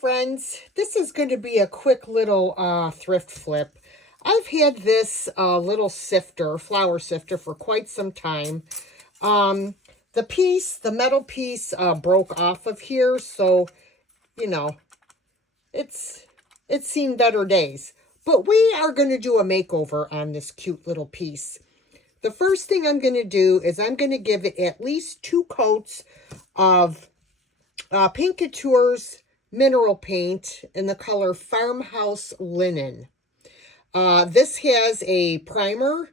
friends, this is going to be a quick little thrift flip. I've had this little sifter, flour sifter, for quite some time. The metal piece broke off of here, so, you know, it's seen better days. But we are going to do a makeover on this cute little piece. The first thing I'm going to do is I'm going to give it at least 2 coats of Paint Couture's mineral paint in the color Farmhouse Linen. This has a primer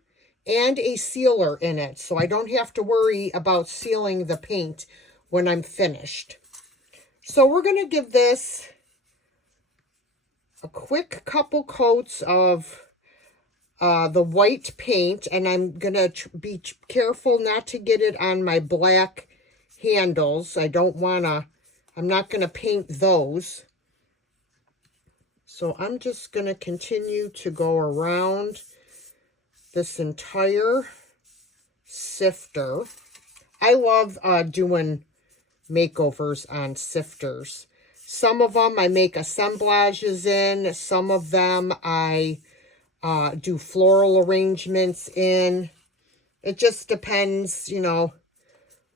and a sealer in it, so I don't have to worry about sealing the paint when I'm finished. So we're going to give this a quick couple coats of the white paint, and I'm going to be careful not to get it on my black handles. I'm not going to paint those. So I'm just going to continue to go around this entire sifter. I love doing makeovers on sifters. Some of them I make assemblages in. Some of them I do floral arrangements in. It just depends, you know,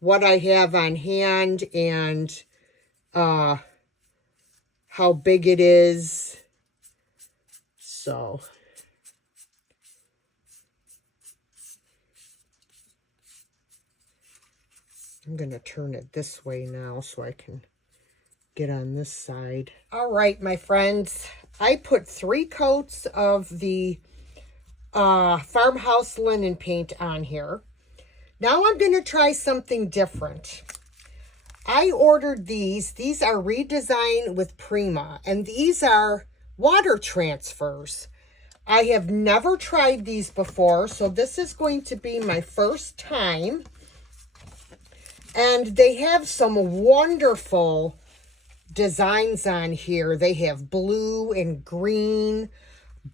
what I have on hand and how big it is. So I'm going to turn it this way now so I can get on this side. All right, my friends, I put 3 coats of the Farmhouse Linen paint on here. Now I'm going to try something different. I ordered these. These are Redesign with Prima, and these are water transfers. I have never tried these before, so this is going to be my first time. And they have some wonderful designs on here. They have blue and green,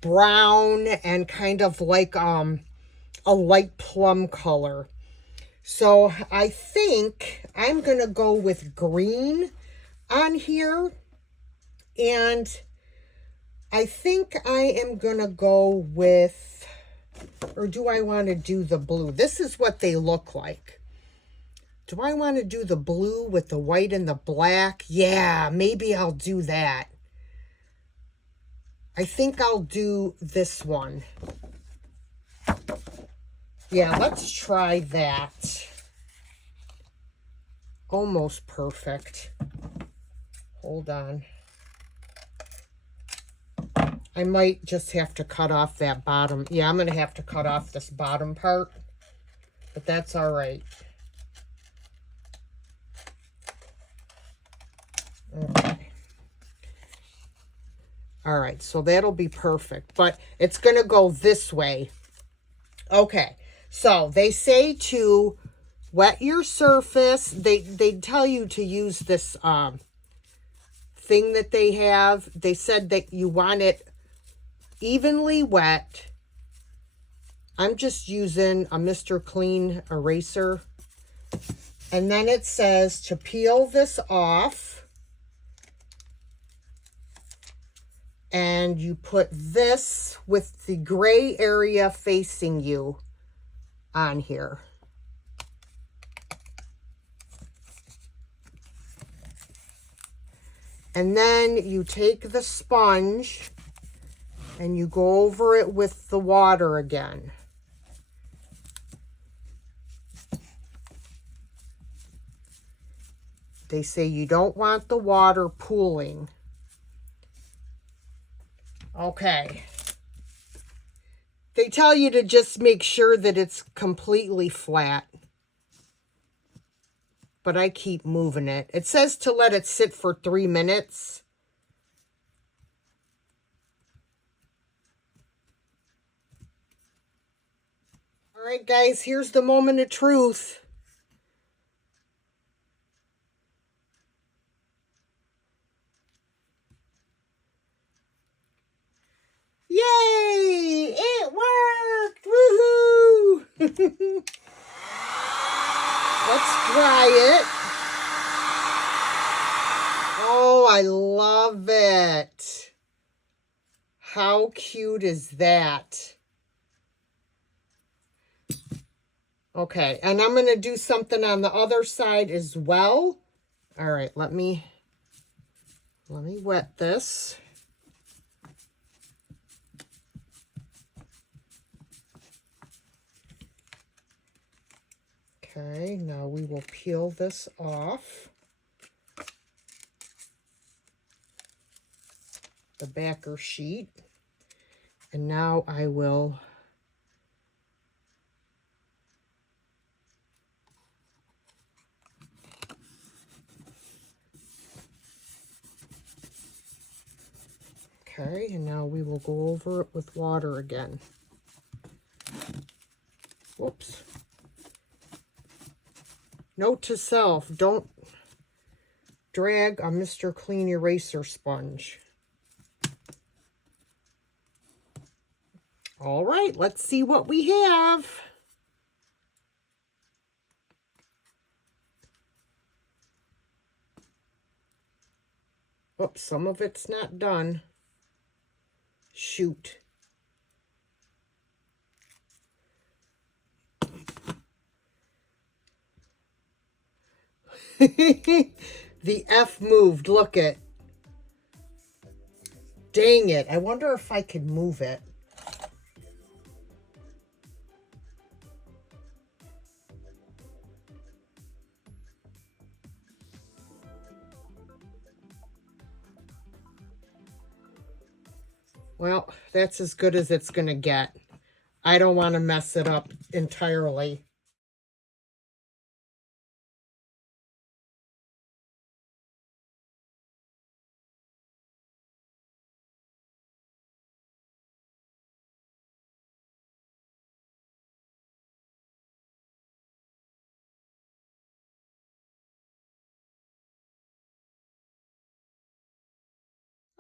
brown, and kind of like a light plum color. So I think I'm going to go with green on here. And I think I am going to go with, or do I want to do the blue? This is what they look like. Do I want to do the blue with the white and the black? Yeah, maybe I'll do that. I think I'll do this one. Yeah, let's try that. Almost perfect. Hold on. I might just have to cut off that bottom. Yeah, I'm going to have to cut off this bottom part. But that's all right. Okay. All right, so that'll be perfect. But it's going to go this way. Okay. So they say to wet your surface. They tell you to use this thing that they have. They said that you want it evenly wet. I'm just using a Mr. Clean eraser. And then it says to peel this off. And you put this with the gray area facing you on here. And then you take the sponge and you go over it with the water again. They say you don't want the water pooling. Okay. They tell you to just make sure that it's completely flat. But I keep moving it. It says to let it sit for 3 minutes. All right, guys, here's the moment of truth. Yay! It worked! Woohoo! Let's try it. Oh, I love it. How cute is that? Okay, and I'm going to do something on the other side as well. All right, let me wet this. Okay, now we will peel this off. The backer sheet. And now I will okay, and now we will go over it with water again. Whoops. Note to self, don't drag a Mr. Clean eraser sponge. All right, let's see what we have. Oops, some of it's not done. Shoot. The F moved. Look it. Dang it. I wonder if I could move it. Well, that's as good as it's going to get. I don't want to mess it up entirely.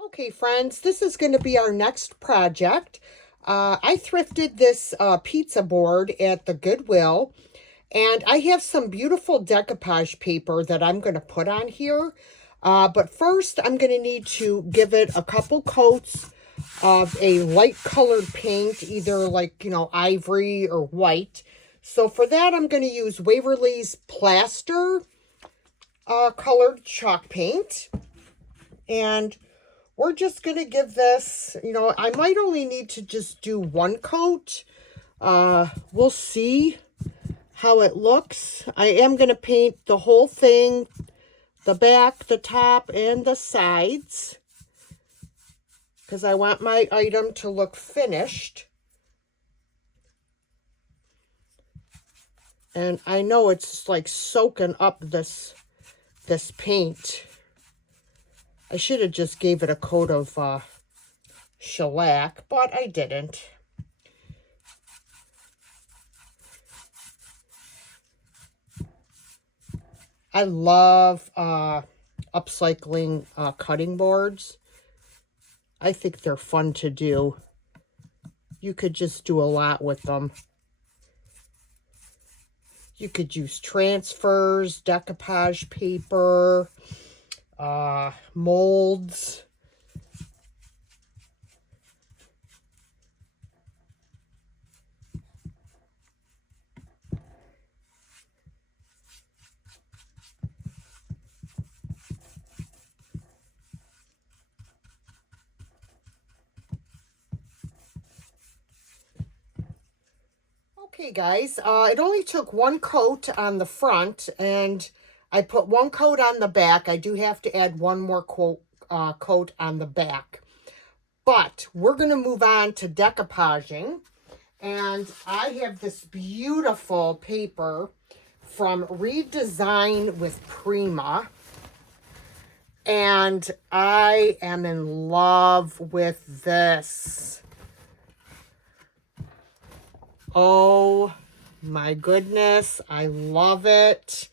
Okay, friends, this is going to be our next project. I thrifted this pizza board at the Goodwill, and I have some beautiful decoupage paper that I'm going to put on here. But first, I'm going to need to give it a couple coats of a light colored paint, either like, you know, ivory or white. So for that, I'm going to use Waverly's Plaster colored chalk paint. And we're just going to give this, you know, I might only need to just do one coat. We'll see how it looks. I am going to paint the whole thing, the back, the top, and the sides, because I want my item to look finished. And I know it's like soaking up this paint. I should have just gave it a coat of shellac, but I didn't. I love upcycling cutting boards. I think they're fun to do. You could just do a lot with them. You could use transfers, decoupage paper, molds. Okay, guys, it only took one coat on the front, and I put one coat on the back. I do have to add one more coat on the back. But we're going to move on to decoupaging. And I have this beautiful paper from Redesign with Prima. And I am in love with this. Oh my goodness, I love it.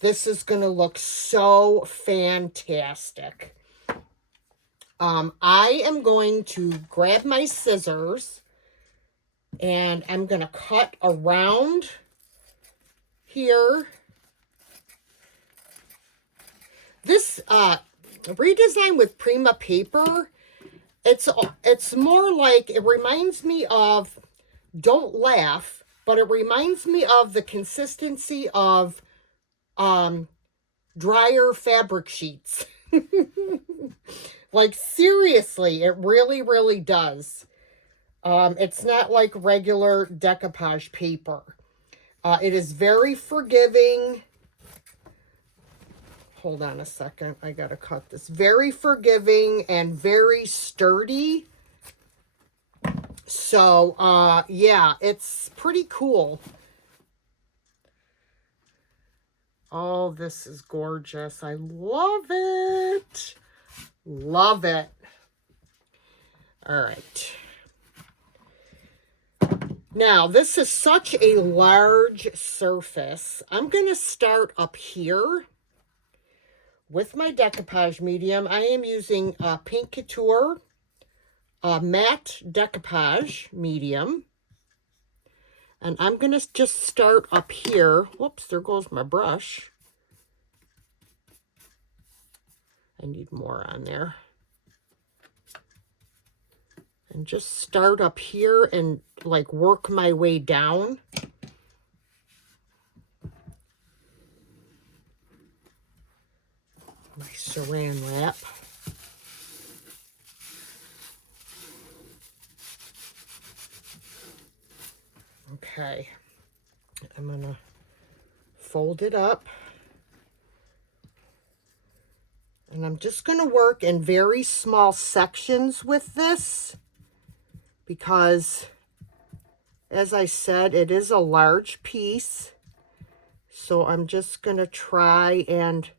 This is going to look so fantastic. I am going to grab my scissors and I'm going to cut around here. This Redesign with Prima paper. It's more like, it reminds me of, don't laugh, but it reminds me of the consistency of dryer fabric sheets. Like, seriously, it really, really does. It's not like regular decoupage paper. It is very forgiving. Hold on a second. I gotta cut this. Very forgiving and very sturdy. So, yeah, it's pretty cool. Oh, this is gorgeous. I love it. Love it. All right. Now, this is such a large surface. I'm going to start up here with my decoupage medium. I am using Pink Couture matte decoupage medium. And I'm going to just start up here. Whoops, there goes my brush. I need more on there. And just start up here and like work my way down. My saran wrap. Okay, I'm gonna fold it up. And I'm just gonna work in very small sections with this because, as I said, it is a large piece. So I'm just gonna try and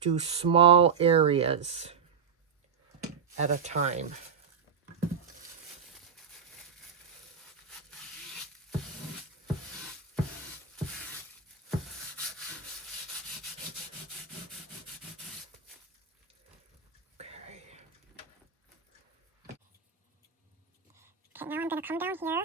do small areas at a time. Okay, now I'm going to come down here.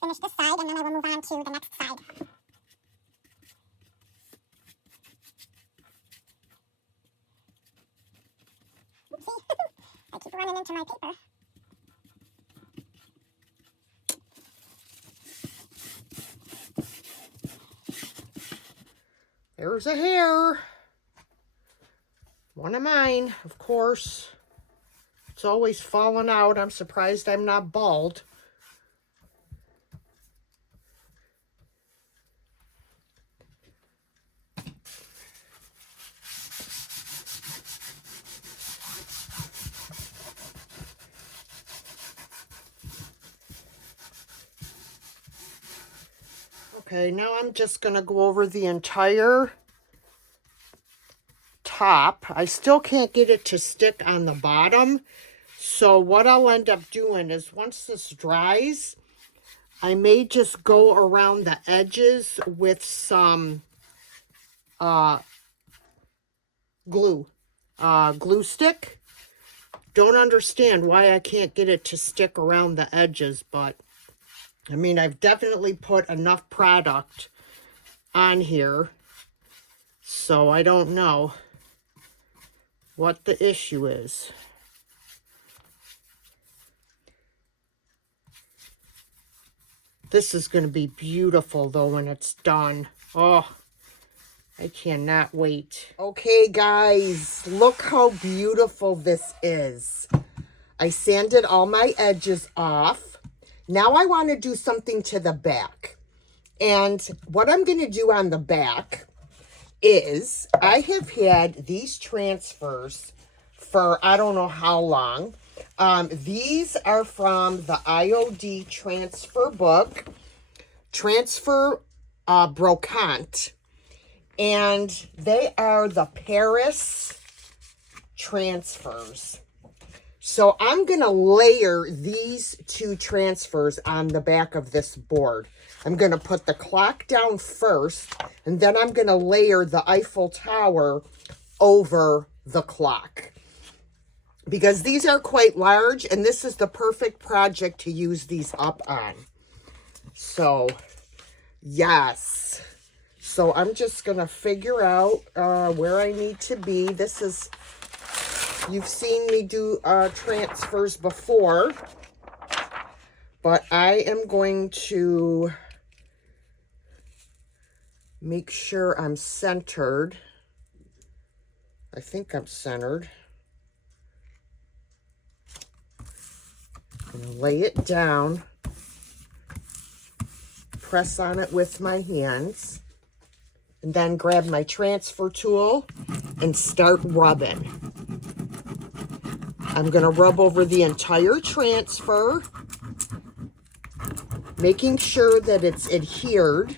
Finish this side, and then I will move on to the next side. Oopsie. I keep running into my paper. There's a hair. One of mine, of course. It's always falling out. I'm surprised I'm not bald. Okay, now I'm just going to go over the entire top. I still can't get it to stick on the bottom. So what I'll end up doing is once this dries, I may just go around the edges with some glue stick. Don't understand why I can't get it to stick around the edges, but I mean, I've definitely put enough product on here, so I don't know what the issue is. This is going to be beautiful, though, when it's done. Oh, I cannot wait. Okay, guys, look how beautiful this is. I sanded all my edges off. Now I want to do something to the back. And what I'm going to do on the back is I have had these transfers for I don't know how long. These are from the IOD transfer book, Transfer Brocante. And they are the Paris transfers. So I'm going to layer these two transfers on the back of this board. I'm going to put the clock down first, and then I'm going to layer the Eiffel Tower over the clock. because these are quite large, and this is the perfect project to use these up on. So, yes. So I'm just going to figure out where I need to be. This is, you've seen me do transfers before, but I am going to make sure I'm centered. I think I'm centered. I'm going to lay it down, press on it with my hands, and then grab my transfer tool and start rubbing. I'm going to rub over the entire transfer, making sure that it's adhered.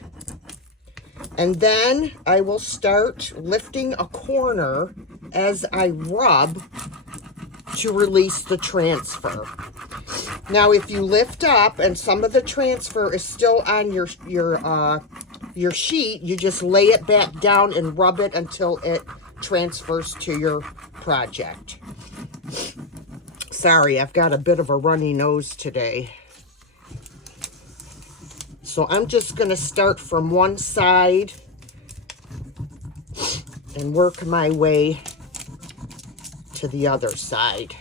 And then I will start lifting a corner as I rub to release the transfer. Now, if you lift up and some of the transfer is still on your sheet, you just lay it back down and rub it until it transfers to your project. Sorry, I've got a bit of a runny nose today. So I'm just going to start from one side and work my way to the other side.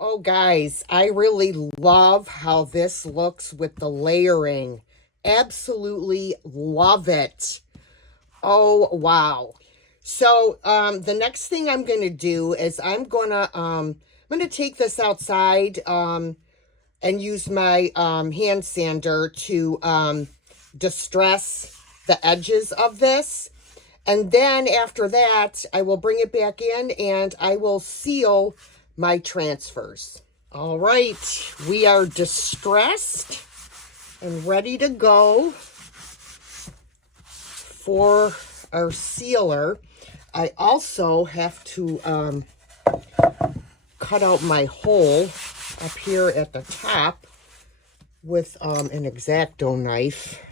Oh, guys, I really love how this looks with the layering. Absolutely love it. Oh, wow. So, the next thing I'm going to do is I'm going to take this outside, and use my, hand sander to, distress the edges of this. And then after that, I will bring it back in and I will seal my transfers. All right, we are distressed and ready to go for our sealer. I also have to cut out my hole up here at the top with an X-Acto knife.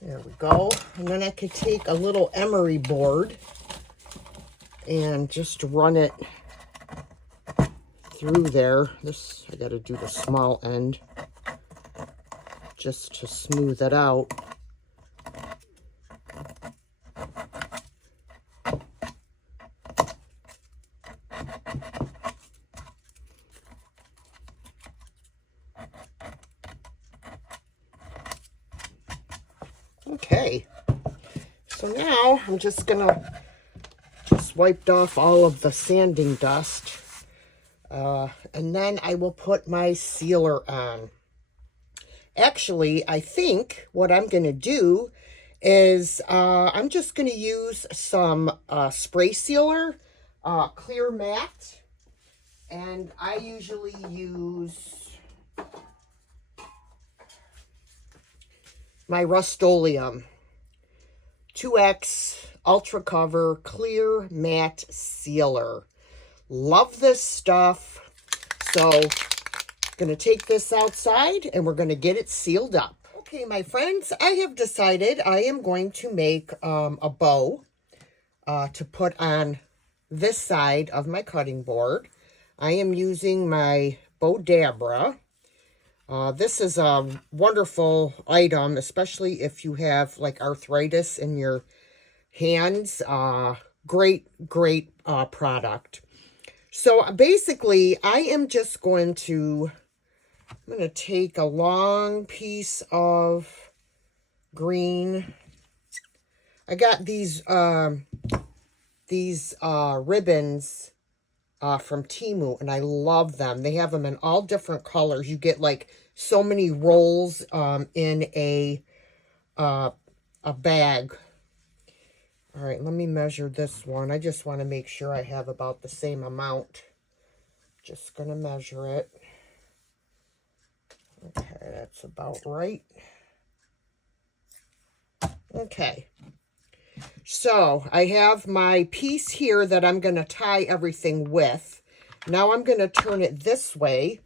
There we go. And then I could take a little emery board and just run it through there. This, I got to do the small end just to smooth it out. Okay, so now I'm just gonna wiped off all of the sanding dust, and then I will put my sealer on. Actually, I think what I'm gonna do is I'm just gonna use some spray sealer, clear matte, and I usually use my Rust-Oleum 2X Ultra Cover Clear Matte Sealer. Love this stuff. So, going to take this outside and we're going to get it sealed up. Okay, my friends, I have decided I am going to make a bow to put on this side of my cutting board. I am using my Bow Dabra. This is a wonderful item, especially if you have like arthritis in your hands. Great product. So basically, I am just going to, I'm going to take a long piece of green. I got these ribbons from Temu, and I love them. They have them in all different colors. You get like so many rolls in a a bag. All right, let me measure this one. I just want to make sure I have about the same amount. Just going to measure it. Okay, that's about right. Okay. So I have my piece here that I'm going to tie everything with. Now I'm going to turn it this way.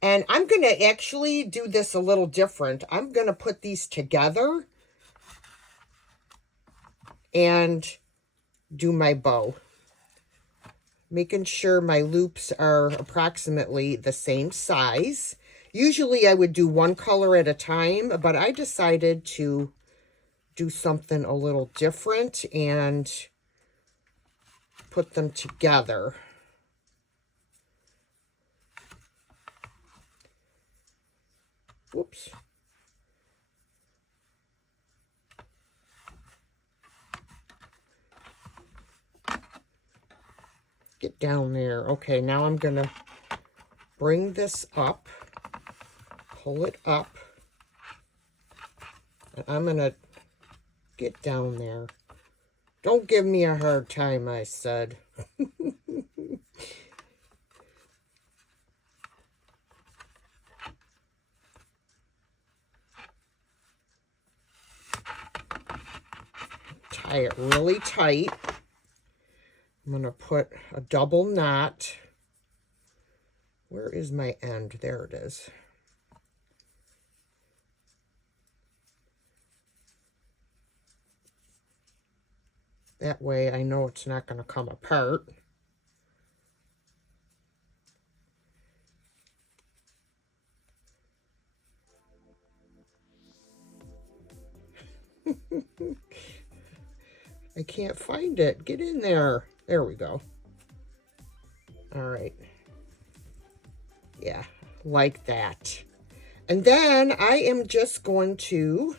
And I'm going to actually do this a little different. I'm going to put these together and do my bow. Making sure my loops are approximately the same size. Usually I would do one color at a time, but I decided to do something a little different and put them together. Whoops. Get down there. Okay, now I'm going to bring this up, pull it up, and I'm going to get down there. Don't give me a hard time, I said. Tie it really tight. I'm going to put a double knot. Where is my end? There it is. That way I know it's not going to come apart. I can't find it. Get in there. There we go. All right. Yeah, like that. And then I am just going to,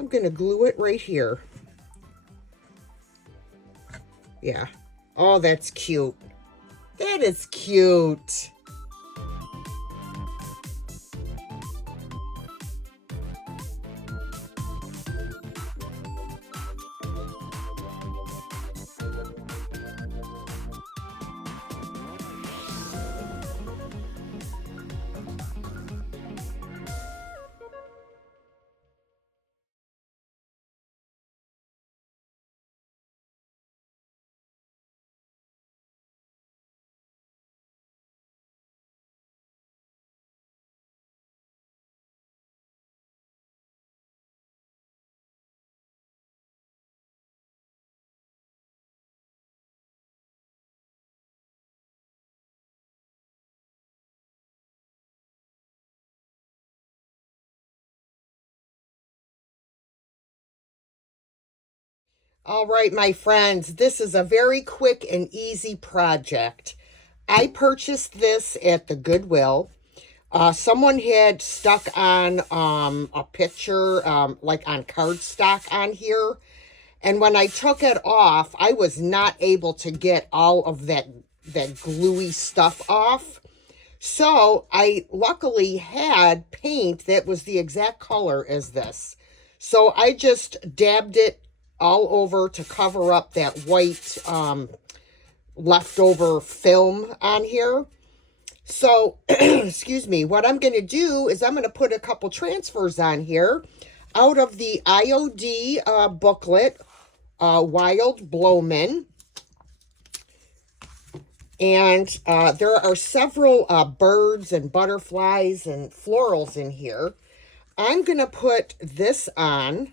I'm going to glue it right here. Yeah. Oh, that's cute. That is cute. All right, my friends, this is a very quick and easy project. I purchased this at the Goodwill. Someone had stuck on a picture, like on cardstock on here. And when I took it off, I was not able to get all of that gluey stuff off. So I luckily had paint that was the exact color as this. So I just dabbed it all over to cover up that white leftover film on here. So, excuse me, what I'm going to do is I'm going to put a couple transfers on here out of the IOD booklet, Wild Blowman. And there are several birds and butterflies and florals in here. I'm going to put this on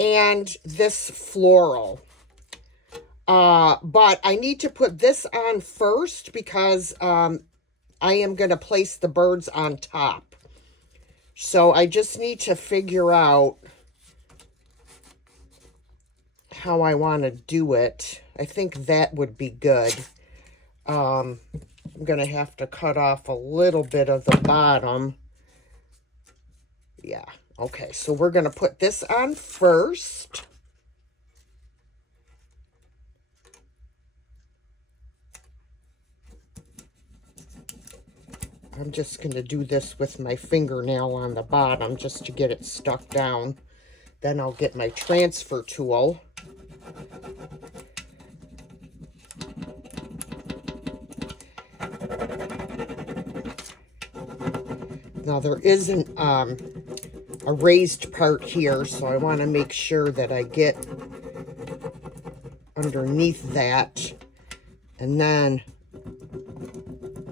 and this floral. But I need to put this on first because I am going to place the birds on top. So I just need to figure out how I want to do it. I think that would be good. I'm going to have to cut off a little bit of the bottom. Yeah. Okay, so we're going to put this on first. I'm just going to do this with my fingernail on the bottom just to get it stuck down. Then I'll get my transfer tool. Now there isn't a raised part here, so I want to make sure that I get underneath that, and then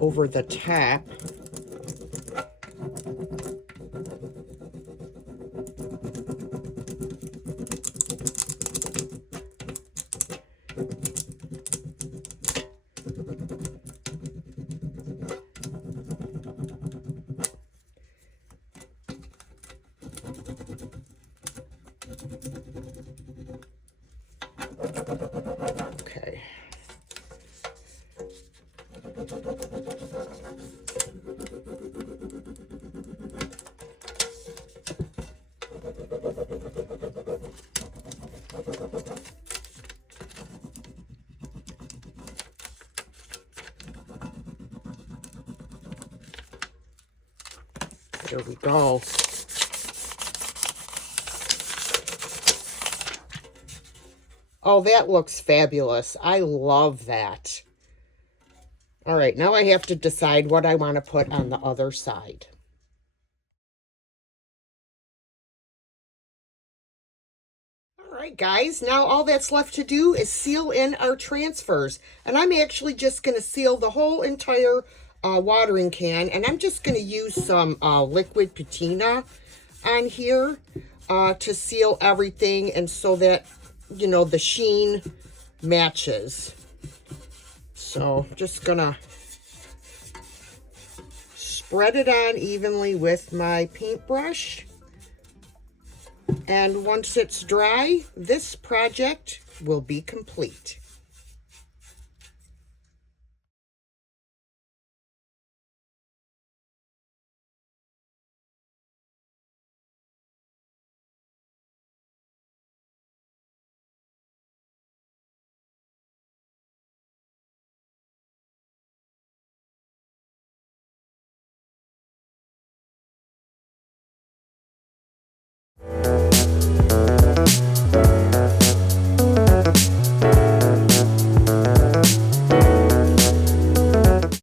over the top. Okay. There we go. Oh, that looks fabulous. I love that. All right, now I have to decide what I want to put on the other side. All right, guys, now all that's left to do is seal in our transfers. And I'm actually just going to seal the whole entire watering can. And I'm just going to use some liquid patina on here to seal everything, and so that, you know, the sheen matches. So just gonna spread it on evenly with my paintbrush. And once it's dry, this project will be complete.